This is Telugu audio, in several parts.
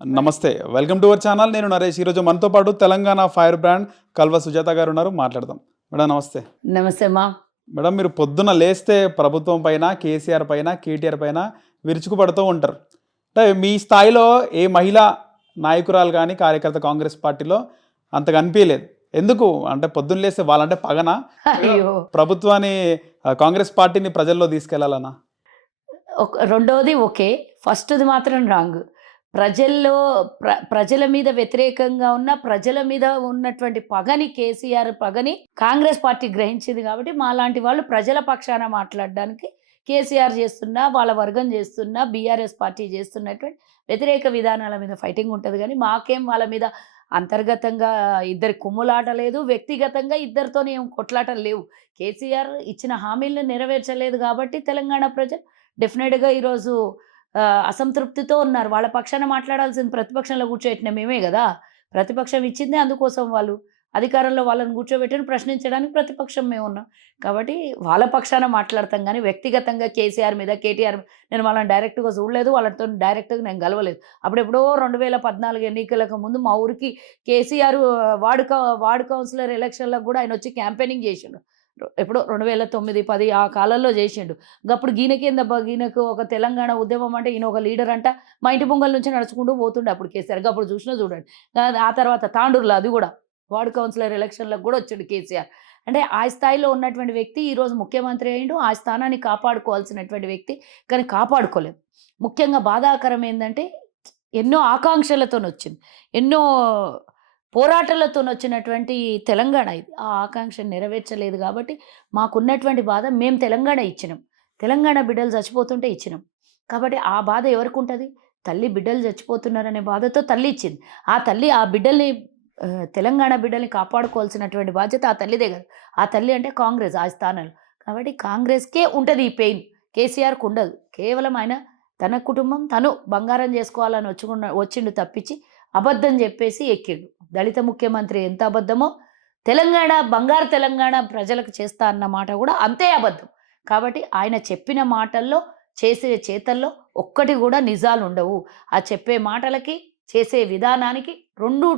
నమస్తే, వెల్కమ్ టు అవర్ ఛానల్. నేను నరేష్. ఈరోజు మనతో పాటు తెలంగాణ ఫైర్ బ్రాండ్ కల్వ సుజాత గారు ఉన్నారు. మాట్లాడదాం. మేడం నమస్తే. నమస్తే మా. మేడం, మీరు పొద్దున్న లేస్తే ప్రభుత్వం పైన, కేసీఆర్ పైన, కేటీఆర్ పైన విరుచుకుపడుతూ ఉంటారు. అంటే మీ స్థాయిలో ఏ మహిళా నాయకురాలు కానీ, కార్యకర్త కాంగ్రెస్ పార్టీలో అంతగా అనిపించలేదు. ఎందుకు అంటే పొద్దున్న లేస్తే వాళ్ళంటే పగన, అయ్యో, ప్రభుత్వాన్ని కాంగ్రెస్ పార్టీని ప్రజల్లో తీసుకెళ్లాలనా? రెండోది ఓకే, ఫస్ట్ది మాత్రం రాంగ్. ప్రజల్లో ప్రజల మీద వ్యతిరేకంగా ఉన్న, ప్రజల మీద ఉన్నటువంటి పగని, కేసీఆర్ పగని కాంగ్రెస్ పార్టీ గ్రహించింది. కాబట్టి మాలాంటి వాళ్ళు ప్రజల పక్షాన మాట్లాడడానికి కేసీఆర్ చేస్తున్నా, వాళ్ళ వర్గం చేస్తున్నా, బీఆర్ఎస్ పార్టీ చేస్తున్నటువంటి వ్యతిరేక విధానాల మీద ఫైటింగ్ ఉంటుంది. కానీ మాకేం వాళ్ళ మీద అంతర్గతంగా ఇద్దరి కుమ్ములాట లేదు, వ్యక్తిగతంగా ఇద్దరితోనే ఏం కొట్లాటలు లేవు. కేసీఆర్ ఇచ్చిన హామీలను నెరవేర్చలేదు కాబట్టి తెలంగాణ ప్రజలు డెఫినెట్గా ఈరోజు అసంతృప్తితో ఉన్నారు. వాళ్ళ పక్షాన మాట్లాడాల్సింది ప్రతిపక్షంలో కూర్చోబెట్టిన మేమే కదా. ప్రతిపక్షం ఇచ్చింది అందుకోసం, వాళ్ళు అధికారంలో వాళ్ళని కూర్చోబెట్టిన ప్రశ్నించడానికి ప్రతిపక్షం మేము ఉన్నాం. కాబట్టి వాళ్ళ పక్షాన మాట్లాడతాం. కానీ వ్యక్తిగతంగా కేసీఆర్ మీద, కేటీఆర్ నేను వాళ్ళని డైరెక్ట్గా చూడలేదు, వాళ్ళతో డైరెక్ట్గా నేను కలవలేదు. అప్పుడెప్పుడో 2014 ఎన్నికలకు ముందు మా ఊరికి కేసీఆర్ వార్డు కౌన్సిలర్ ఎలక్షన్లకు కూడా ఆయన వచ్చి క్యాంపెయినింగ్ చేసిండు. ఎప్పుడో 2009, 10 ఆ కాలంలో చేసిండు. అప్పుడు ఈయనకు ఒక తెలంగాణ ఉద్యమం అంటే ఈయన ఒక లీడర్ అంట. మా ఇంటి పొంగల్ నుంచి నడుచుకుంటూ పోతుండే అప్పుడు కేసీఆర్. అప్పుడు చూసినా చూడండి. ఆ తర్వాత తాండూరులో అది కూడా వార్డు కౌన్సిలర్ ఎలక్షన్లకు కూడా వచ్చాడు కేసీఆర్. అంటే ఆ స్థాయిలో ఉన్నటువంటి వ్యక్తి ఈరోజు ముఖ్యమంత్రి అయ్యిండు. ఆ స్థానాన్ని కాపాడుకోవాల్సినటువంటి వ్యక్తి, కానీ కాపాడుకోలేం. ముఖ్యంగా బాధాకరం ఏంటంటే ఎన్నో ఆకాంక్షలతో వచ్చింది, ఎన్నో పోరాటాలతో వచ్చినటువంటి తెలంగాణ ఇది. ఆ ఆకాంక్ష నెరవేర్చలేదు కాబట్టి మాకున్నటువంటి బాధ. మేము తెలంగాణ ఇచ్చినాం, తెలంగాణ బిడ్డలు చచ్చిపోతుంటే ఇచ్చినాం. కాబట్టి ఆ బాధ ఎవరికి ఉంటుంది? తల్లి బిడ్డలు చచ్చిపోతున్నారనే బాధతో తల్లి ఇచ్చింది. ఆ తల్లి ఆ బిడ్డల్ని, తెలంగాణ బిడ్డల్ని కాపాడుకోవాల్సినటువంటి బాధ్యత ఆ తల్లిదే కదా. ఆ తల్లి అంటే కాంగ్రెస్ ఆ స్థానంలో. కాబట్టి కాంగ్రెస్కే ఉంటుంది ఈ పెయిన్, కేసీఆర్కి ఉండదు. కేవలం ఆయన తన కుటుంబం తను బంగారం చేసుకోవాలని వచ్చిండు తప్పించి అబద్ధం చెప్పేసి ఎక్కిండు. దళిత ముఖ్యమంత్రి ఎంత అబద్ధమో, తెలంగాణ బంగారు తెలంగాణ ప్రజలకు చేస్తా అన్న మాట కూడా అంతే అబద్ధం. కాబట్టి ఆయన చెప్పిన మాటల్లో, చేసే చేతల్లో ఒక్కటి కూడా నిజాలు ఉండవు. ఆ చెప్పే మాటలకి, చేసే విధానానికి రెండు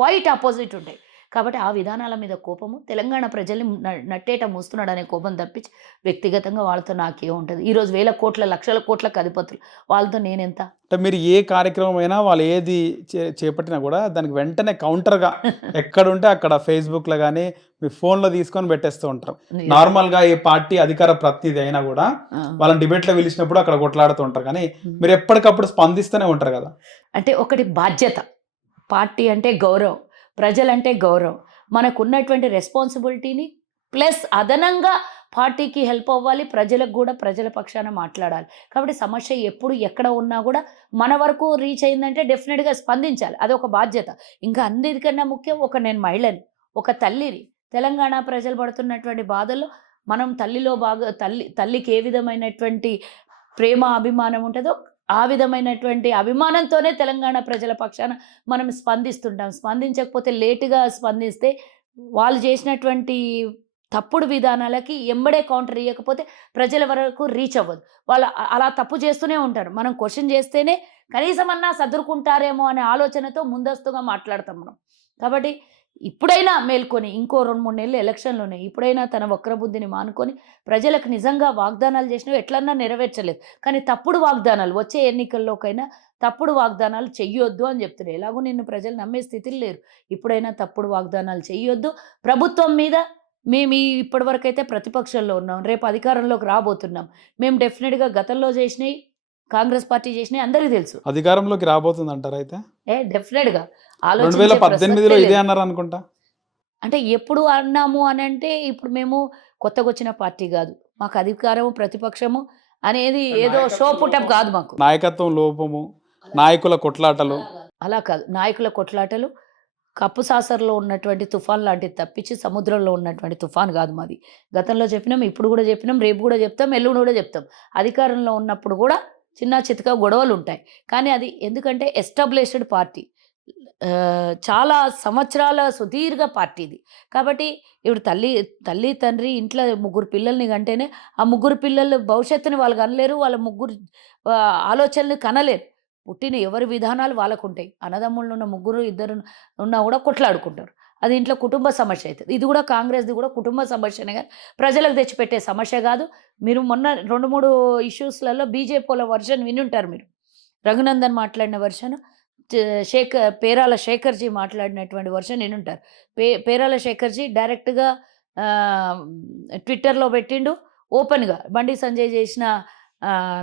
క్వైట్ ఆపోజిట్ ఉంటాయి. కాబట్టి ఆ విధానాల మీద కోపము, తెలంగాణ ప్రజల్ని నట్టేట మూస్తున్నాడు అనే కోపం తప్పించి వ్యక్తిగతంగా వాళ్ళతో నాకేం ఉంటుంది. ఈరోజు వేల కోట్ల, లక్షల కోట్లకు అధిపతులు, వాళ్ళతో నేనెంత? అంటే మీరు ఏ కార్యక్రమం అయినా, వాళ్ళు ఏది చేపట్టినా కూడా దానికి వెంటనే కౌంటర్గా ఎక్కడుంటే అక్కడ ఫేస్బుక్లో కానీ మీ ఫోన్లో తీసుకొని పెట్టేస్తూ ఉంటారు. నార్మల్గా ఏ పార్టీ అధికార ప్రతినిధి అయినా కూడా వాళ్ళని డిబేట్లో పిలిచినప్పుడు అక్కడ కొట్లాడుతూ ఉంటారు. కానీ మీరు ఎప్పటికప్పుడు స్పందిస్తూనే ఉంటారు కదా. అంటే ఒకటి బాధ్యత, పార్టీ అంటే గౌరవం, ప్రజలంటే గౌరవం, మనకున్నటువంటి రెస్పాన్సిబిలిటీని ప్లస్ అదనంగా పార్టీకి హెల్ప్ అవ్వాలి, ప్రజలకు కూడా ప్రజల పక్షాన మాట్లాడాలి. కాబట్టి సమస్య ఎప్పుడు ఎక్కడ ఉన్నా కూడా మన వరకు రీచ్ అయిందంటే డెఫినెట్గా స్పందించాలి. అది ఒక బాధ్యత. ఇంకా అన్నిటికన్నా ముఖ్యం, నేను మహిళని, ఒక తల్లిని. తెలంగాణ ప్రజలు పడుతున్నటువంటి బాధల్లో మనం తల్లిలో తల్లికి ఏ విధమైనటువంటి ప్రేమ, అభిమానం ఉంటుందో ఆ విధమైనటువంటి అభిమానంతోనే తెలంగాణ ప్రజల పక్షాన మనం స్పందిస్తుంటాం. స్పందించకపోతే, లేటుగా స్పందిస్తే వాళ్ళు చేసినటువంటి తప్పుడు విధానాలకి ఎంబడే కౌంటర్ ఇవ్వకపోతే ప్రజల వరకు రీచ్ అవ్వదు. వాళ్ళు అలా తప్పు చేస్తూనే ఉంటారు. మనం క్వశ్చన్ చేస్తేనే కనీసమన్నా సదురుకుంటారేమో అనే ఆలోచనతో ముందస్తుగా మాట్లాడతాం మనం. కాబట్టి ఇప్పుడైనా మేల్కొని, ఇంకో 2-3 నెలలు ఎలక్షన్లు ఉన్నాయి, ఇప్పుడైనా తన వక్రబుద్ధిని మానుకొని ప్రజలకు నిజంగా వాగ్దానాలు చేసినవి ఎట్లన్నా నెరవేర్చలేదు. కానీ తప్పుడు వాగ్దానాలు, వచ్చే ఎన్నికల్లోకైనా తప్పుడు వాగ్దానాలు చెయ్యొద్దు అని చెప్తున్నారు. ఎలాగో నిన్ను ప్రజలు నమ్మే స్థితిలో లేరు. ఇప్పుడైనా తప్పుడు వాగ్దానాలు చెయ్యొద్దు. ప్రభుత్వం మీద మేము ఇప్పటివరకైతే ప్రతిపక్షంలో ఉన్నాం, రేపు అధికారంలోకి రాబోతున్నాం. మేము డెఫినెట్గా గతంలో చేసినవి, కాంగ్రెస్ పార్టీ చేసినవి అందరికీ తెలుసు. అధికారంలోకి రాబోతుంది అంటారు అయితే? డెఫినెట్గా 2018లో ఇదే అన్నారు అనుకుంటా. అంటే ఎప్పుడు అన్నాము అని అంటే, ఇప్పుడు మేము కొత్తగా వచ్చిన పార్టీ కాదు. మాకు అధికారము, ప్రతిపక్షము అనేది ఏదో షో పుటప్ కాదు. మాకు నాయకత్వం లోపము, నాయకుల కొట్లాటలు అలా కాదు. నాయకుల కొట్లాటలు కప్పు సాసర్లో ఉన్నటువంటి తుఫాన్ లాంటిది తప్పించి సముద్రంలో ఉన్నటువంటి తుఫాన్ కాదు మాది. గతంలో చెప్పినాం, ఇప్పుడు కూడా చెప్పినాం, రేపు కూడా చెప్తాం, ఎల్లుండి కూడా చెప్తాం. అధికారంలో ఉన్నప్పుడు కూడా చిన్న చితక గొడవలు ఉంటాయి. కానీ అది ఎందుకంటే ఎస్టాబ్లిష్డ్ పార్టీ, చాలా సంవత్సరాల సుదీర్ఘ పార్టీ ఇది. కాబట్టి ఇప్పుడు తల్లి తండ్రి ఇంట్లో 3 పిల్లల్ని కంటేనే ఆ 3 పిల్లల భవిష్యత్తుని వాళ్ళు కనలేరు, వాళ్ళ 3 ఆలోచనలు కనలేరు. పుట్టిన ఎవరి విధానాలు వాళ్ళకుంటాయి. అన్నదమ్ముళ్ళు ఉన్న ముగ్గురు, ఇద్దరు ఉన్నా కూడా కొట్లాడుకుంటారు. అది ఇంట్లో కుటుంబ సమస్య అయితది. ఇది కూడా కాంగ్రెస్‌ది కూడా కుటుంబ సమస్యనే గాని ప్రజలకు తెచ్చిపెట్టే సమస్య గాదు. మీరు మొన్న 2, 3 ఇష్యూస్‌లలో బీజేపీల వర్షన్ వినుంటారు మీరు. రఘునందన్ మాట్లాడిన వర్షన్, పేరాల శేఖర్‌జీ మాట్లాడినటువంటి వర్షన్ వినుంటారు. పేరాల శేఖర్‌జీ డైరెక్ట్‌గా ట్విట్టర్‌లో పెట్టిండు ఓపెన్‌గా. బండి సంజయ్ చేసిన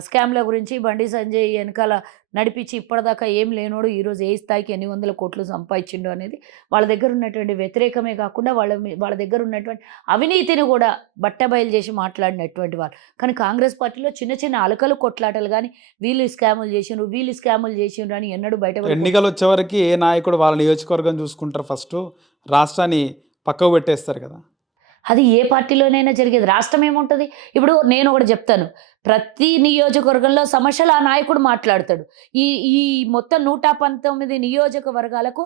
స్కామ్‌ల గురించి, బండి సంజయ్ ఎనకాల నడిపించి ఇప్పటిదాకా ఏం లేనోడు ఈరోజు ఏ స్థాయికి ఎన్ని వందల కోట్లు సంపాదించిండు అనేది వాళ్ళ దగ్గర ఉన్నటువంటి వ్యతిరేకమే కాకుండా వాళ్ళ దగ్గర ఉన్నటువంటి అవినీతిని కూడా బట్టబయలు చేసి మాట్లాడినటువంటి వాళ్ళు. కానీ కాంగ్రెస్ పార్టీలో చిన్న చిన్న అలకలు కొట్లాటలు గానీ వీళ్ళు స్కాములు చేసిండ్రు అని ఎన్నడూ బయట ఎన్నికలు వచ్చేవరకు ఏ నాయకుడు వాళ్ళ నియోజకవర్గం చూసుకుంటారు ఫస్ట్, రాష్ట్రాన్ని పక్కకు పెట్టేస్తారు కదా. అది ఏ పార్టీలోనైనా జరిగేది. రాష్ట్రం ఏముంటది? ఇప్పుడు నేను ఒకటి చెప్తాను. ప్రతి నియోజకవర్గంలో సమస్యలు ఆ నాయకుడు మాట్లాడతాడు. ఈ ఈ మొత్తం 119 నియోజకవర్గాలకు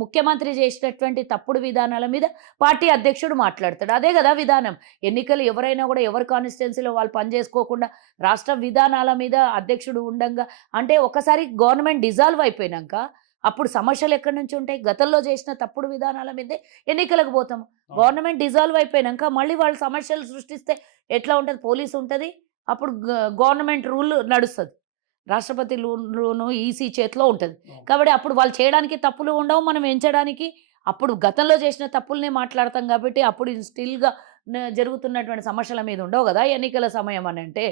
ముఖ్యమంత్రి చేసినటువంటి తప్పుడు విధానాల మీద పార్టీ అధ్యక్షుడు మాట్లాడతాడు. అదే కదా విధానం. ఎన్నికలు ఎవరైనా కూడా ఎవరి కాన్స్టిట్యున్సీలో వాళ్ళు పని చేసుకోకుండా రాష్ట్ర విధానాల మీద అధ్యక్షుడు ఉండంగా, అంటే ఒకసారి గవర్నమెంట్ డిజాల్వ్ అయిపోయినాక అప్పుడు సమస్యలు ఎక్కడి నుంచి ఉంటాయి? గతంలో చేసిన తప్పుడు విధానాల మీదే ఎన్నికలకు పోతాము. గవర్నమెంట్ డిజాల్వ్ అయిపోయినాక మళ్ళీ వాళ్ళు సమస్యలు సృష్టిస్తే ఎట్లా ఉంటది? పోలీస్ ఉంటది. అప్పుడు గవర్నమెంట్ రూల్ నడుస్తది. రాష్ట్రపతి రూలును ఈసీ చేతిలో ఉంటది. కాబట్టి అప్పుడు వాళ్ళు చేయడానికి తప్పులు ఉండవు. మనం ఎంచడానికి అప్పుడు గతంలో చేసిన తప్పులనే మాట్లాడతాం కాబట్టి అప్పుడు స్టిల్‌గా జరుగుతున్నటువంటి సమస్యల మీద ఉండవు గదా! ఎన్నికల సమయం అనంటే.